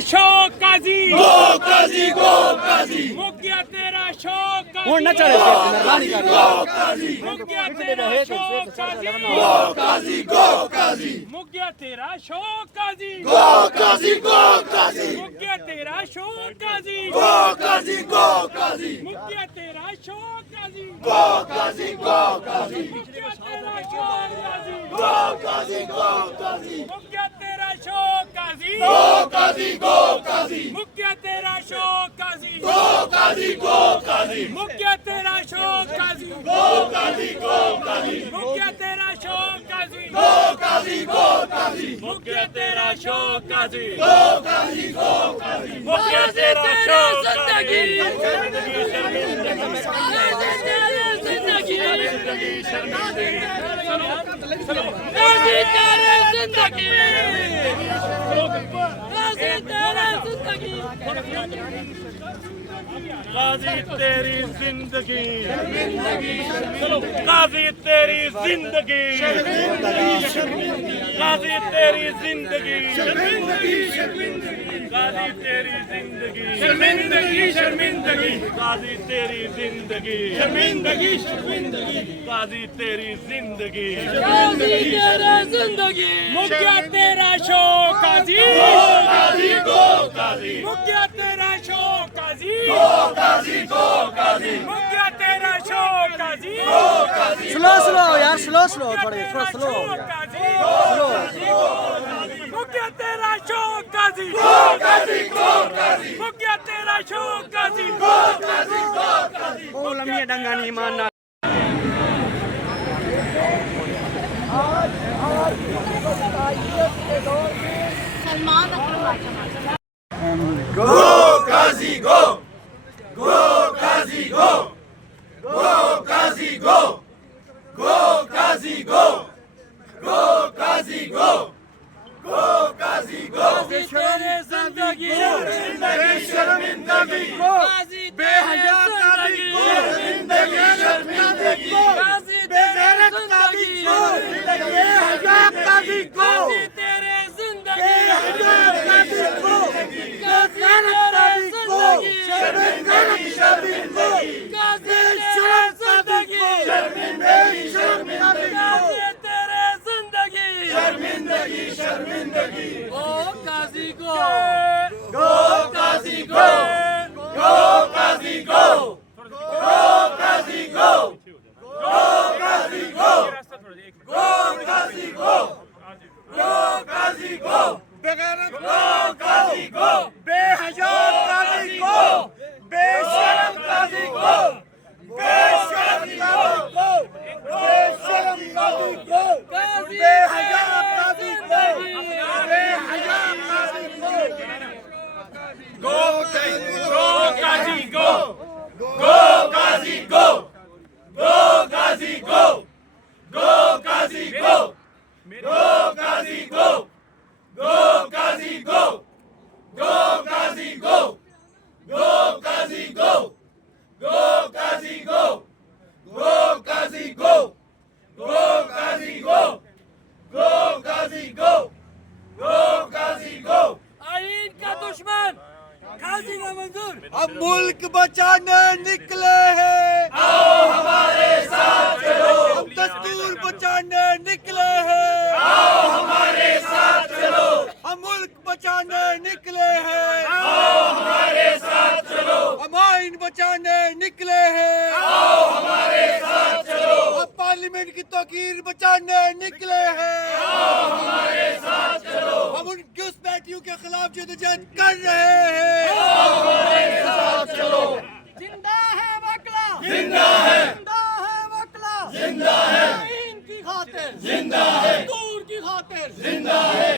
शौक काजी गो काजी गो काजी मुक गया तेरा शौक काजी ਹੁਣ ਨਾ ਚੜੇ ਮੇहरबानी कर गो काजी मुक गया तेरा शौक काजी गो काजी गो काजी मुक गया तेरा शौक काजी गो काजी गो काजी मुक गया तेरा शौक काजी गो काजी गो काजी मुक गया तेरा शौक काजी गो काजी गो काजी मुक गया तेरा शौक काजी गो काजी गो काजी मुक गया तेरा शौक काजी गो काजी गो काजी मुक गया तेरा शौक काजी गो काजी गो काजी मुक गया तेरा शौक काजी गो काजी गो काजी मुक गया तेरा शौक काजी गो काजी गो काजी मुक गया तेरा शौक काजी गो काजी गो काजी मुक गया तेरा शौक जिंदगी काजी तेरी जिंदगी काजी तेरी जिंदगी काजी तेरी जिंदगी काजी तेरी जिंदगी शर्मिंदगी शर्मिंदगी काजी तेरी जिंदगी शर्मिंदगी शर्मिंदगी काजी तेरी जिंदगी काजी तेरा जिंदगी मुक गया तेरा शौक काजी काजी गो काजी मुक गया तेरा शौक काजी गो काजी गो काजी मुक गया तेरा शौक काजी स्लो स्लो यार स्लो स्लो थोड़े थोड़ा स्लो स्लो मुक गया तेरा शौक काजी गो काजी गो काजी मुक गया तेरा शौक काजी गो काजी गो काजी ओ लम्बी डंगा नहीं मारना सलमान अकरम आजम गो काजी गो गो काजी गो गो काजी गो गो काजी गो गो काजी गो गो काजी गो तेरे जिंदगी जिंदगी शर्मिंदगी काजी बेहया काजी जिंदगी शर्मिंदगी काजी तेरे जिंदगी बेहया काजी गो काजी तेरे जिंदगी काजी गो काजी तेरे जिंदगी शर्मिंदगी शर्मिंदगी काजी तेरे जिंदगी शर्मिंदगी शर्मिंदगी काजी तेरे जिंदगी शर्मिंदगी शर्मिंदगी ओ काजी को गो काजी गो गो काजी गो गो काजी गो गो काजी गो गो काजी गो गो काजी गो गो काजी गो बेहया काजी गो बेशरम काजी गो बेशरम काजी गो बेशरम काजी गो बेहया काजी गो बेहया काजी गो गो काजी गो गो काजी गो गो काजी गो गो काजी गो गो काजी गो गो काजी गो गो काजी गो गो काजी गो गो काजी गो गो काजी गो गो काजी गो गो काजी गो गो काजी गो आईन का दुश्मन काजी का मंजूर अब मुल्क बचाने निकले हैं आओ हमारे साथ चलो हम दस्तूर बचाने निकले हैं आओ हमारे साथ चलो हम मुल्क बचाने निकले हैं आओ हमारे साथ चलो हम आइन बचाने निकले हैं आओ हमारे साथ चलो हम पार्लियामेंट की तौकीर बचाने निकले हैं आओ हमारे साथ चलो हम उनकी उस बैटियों के खिलाफ जदोजहद कर रहे हैं आओ हमारे साथ चलो जिंदा है वकला जिंदा है जिंदा है वकला जिंदा है इन की खातिर जिंदा है दूर की खातिर जिंदा है